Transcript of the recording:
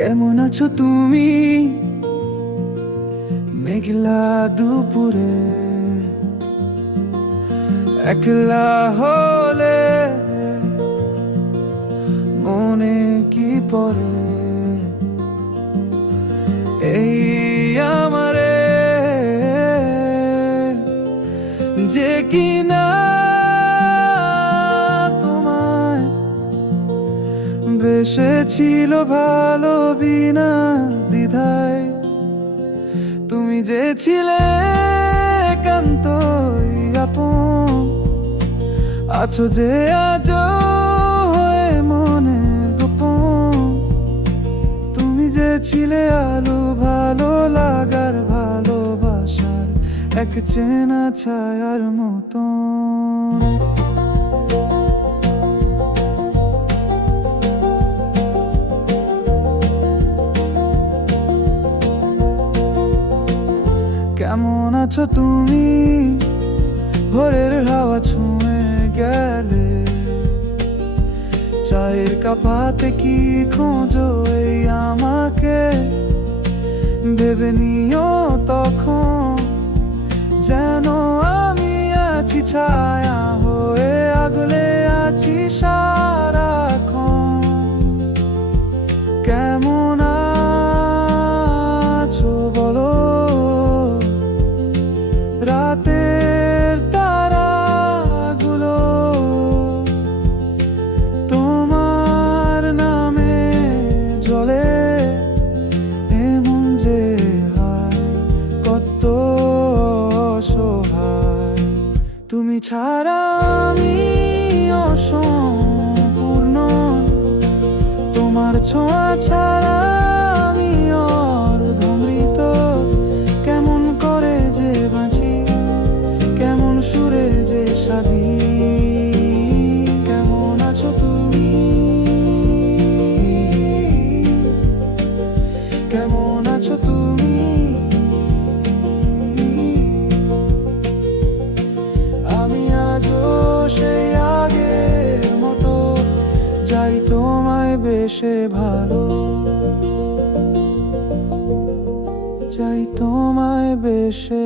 কেমন আছো তুমি মেঘলা দুপুরে একলা হলে মনে কি পড়ে এই আমারে যে কিনা তোমায় বেসেছিল ভালো বিনা দ্বিধায় তুমি যে ছিলে একান্তই আপন আছো যে আজও হয়ে মনের গোপন তুমি যে ছিলে আলো ভালো লাগার ভালোবাসার এক চেনা ছায়ার মতন কেমন আছো তুমি ভোরের হাওয়া ছুঁয়ে গেলে চায়ের কাপাতে কি খোঁজো এই আমাকে ভেবে নিও তখন যেন আমি আছি ছায়া হয়ে আগলে আছি সারাক্ষণ কেমন আছো বলো রাতের তারাগুলো তোমার নামে জ্বলে এমন যে হায় কত অসহায় তুমি ছাড়া আমি অসম্পূর্ণ তোমার ছোঁয়া ছাড়া আমি অর্ধমৃত কেমন করে যে বাঁচি কেমন সুরে যে সাধি কেমন আছো তুমি কেমন আছো তুমি আমি আজও সেই আগের মতো যাই তোমায় বেশে ভালো যাই তোমায় বেশে